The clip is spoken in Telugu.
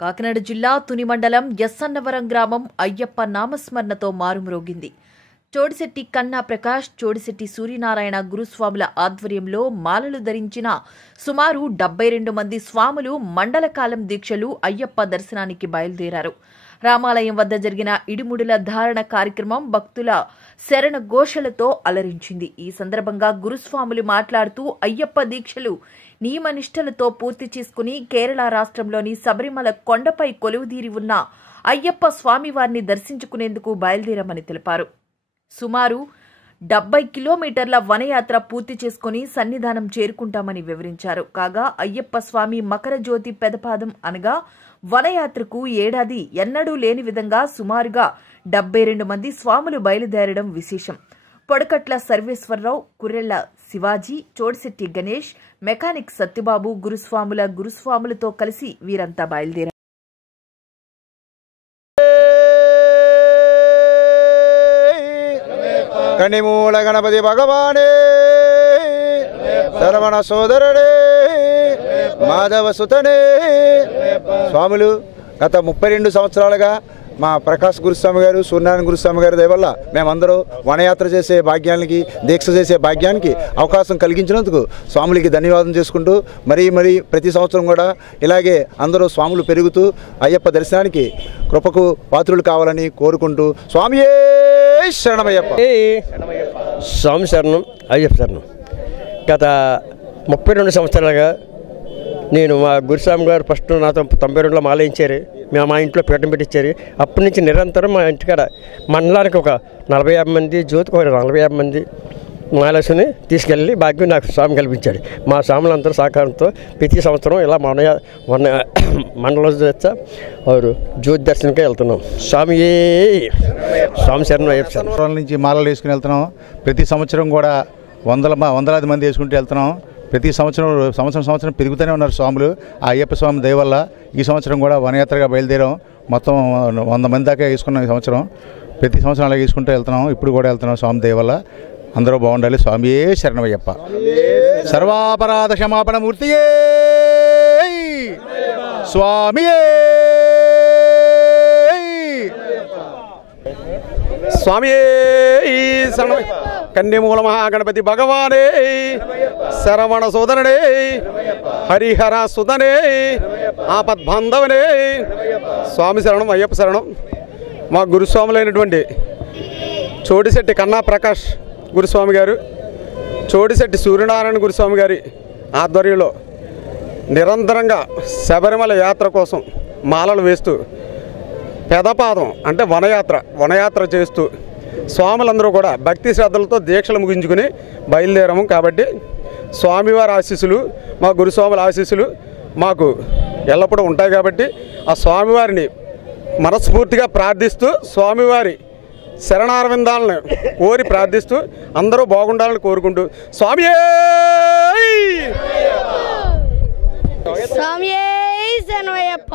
కాకినాడ జిల్లా తుని మండలం యస్సన్నవరం గ్రామం అయ్యప్ప నామస్మరణతో మారుమ్రోగింది. చోడిశెట్టి కన్నా ప్రకాష్, చోడిశెట్టి సూర్యనారాయణ గురుస్వాముల ఆధ్వర్యంలో మాలలు ధరించిన సుమారు 72 మంది స్వాములు మండలకాలం దీక్షలు అయ్యప్ప దర్శనానికి బయలుదేరారు. రామాలయం వద్ద జరిగిన ఇడిముడుల ధారణ కార్యక్రమం భక్తుల శరణ ఘోషలతో అలరించింది. ఈ సందర్భంగా గురుస్వాములు మాట్లాడుతూ అయ్యప్ప దీక్షలు నియమనిష్టలతో పూర్తి చేసుకుని కేరళ రాష్ట్రంలోని శబరిమల కొండపై కొలువుదీరి ఉన్న అయ్యప్ప స్వామివారిని దర్శించుకునేందుకు బయలుదేరామని తెలిపారు. సుమారు 70 కిలోమీటర్ల వనయాత్ర పూర్తి చేసుకుని సన్నిధానం చేరుకుంటామని వివరించారు. కాగా అయ్యప్ప స్వామి మకర జ్యోతి పెదపాదం అనగా వనయాత్రకు ఏడాది ఎన్నడూ లేని విధంగా సుమారుగా 72 మంది స్వాములు బయలుదేరడం విశేషం. పొడకట్ల సర్వేశ్వరరావు, కుర్రెళ్ల శివాజీ, చోడిశెట్టి గణేష్, మెకానిక్ సత్యబాబు గురుస్వాములతో కలిసి వీరంతా బయలుదేరారు. కనిమూల గణపతి భగవానే శరవణ సోదరుడే మాధవ సుతనే. స్వాములు గత 32 సంవత్సరాలుగా మా ప్రకాష్ గురుస్వామి గారు, సూర్యనారాయణ గురుస్వామి గారి దయవల్ల మేమందరూ వనయాత్ర చేసే భాగ్యానికి, దీక్ష చేసే భాగ్యానికి అవకాశం కలిగించినందుకు స్వాములకి ధన్యవాదం చేసుకుంటూ మరీ ప్రతి సంవత్సరం కూడా ఇలాగే అందరూ స్వాములు పెరుగుతూ అయ్యప్ప దర్శనానికి కృపకు పాత్రులు కావాలని కోరుకుంటూ స్వామియే శరణమయ్యప్ప. స్వామి శరణం, అయ్యప్ప శరణం. గత 32 సంవత్సరాలుగా నేను మా గురుస్వామి గారు ఫస్ట్ నాతో 92లో మాలయించారు. మేము మా ఇంట్లో పీఠం పెట్టించారు. అప్పటి నుంచి నిరంతరం మా ఇంటికాడ మండలానికి ఒక 40-50 మంది, జ్యోతికి ఒక 40-50 మంది మాలేసుని తీసుకెళ్ళి భాగ్యం నాకు స్వామి కల్పించాడు. మా స్వాములందరూ సహకారంతో ప్రతి సంవత్సరం ఇలా మండలం వారు జ్యోతి దర్శనంకే వెళ్తున్నాం. స్వామి శరణం, అయ్యప్ప శరణం. నుంచి మాలలు వేసుకుని వెళ్తున్నాం. ప్రతి సంవత్సరం కూడా వందలాది మంది వేసుకుంటూ వెళ్తున్నాం. ప్రతి సంవత్సరం పెరుగుతూనే ఉన్నారు స్వాములు. ఆ అయ్యప్ప స్వామి దయ వల్ల ఈ సంవత్సరం కూడా వనయాత్రగా బయలుదేరాం. మొత్తం 100 మంది దాకా వేసుకున్నాం ఈ సంవత్సరం. ప్రతి సంవత్సరం అలాగే వేసుకుంటూ వెళ్తున్నాం. ఇప్పుడు కూడా వెళ్తున్నాం. స్వామి దయ వల్ల అందరూ బాగుండాలి. స్వామియే శరణమయ్యప్ప. సర్వాపరాధ క్షమాపణ మూర్తియే స్వామియే. స్వామియే శరణమయ్యప్ప. కన్యమూల మహాగణపతి భగవానే శరవణ సోదరుడే హరిహర సుధనే ఆపద్బాంధవనే. స్వామి శరణం, అయ్యప్ప శరణం. మా గురుస్వాములైనటువంటి చోడిశెట్టి కన్నా ప్రకాష్ గురుస్వామి గారు, చోడిశెట్టి సూర్యనారాయణ గురుస్వామి గారి ఆధ్వర్యంలో నిరంతరంగా శబరిమల యాత్ర కోసం మాలలు వేస్తూ పెదపాదం అంటే వనయాత్ర చేస్తూ స్వాములందరూ కూడా భక్తి శ్రద్ధలతో దీక్షలు ముగించుకుని బయలుదేరాము. కాబట్టి స్వామివారి ఆశీస్సులు, మా గురుస్వాముల ఆశీస్సులు మాకు ఎల్లప్పుడూ ఉంటాయి. కాబట్టి ఆ స్వామివారిని మనస్ఫూర్తిగా ప్రార్థిస్తూ స్వామివారి శరణారవిందాలను కోరి ప్రార్థిస్తూ అందరూ బాగుండాలని కోరుకుంటూ స్వామియే శరణమయ్యప్ప.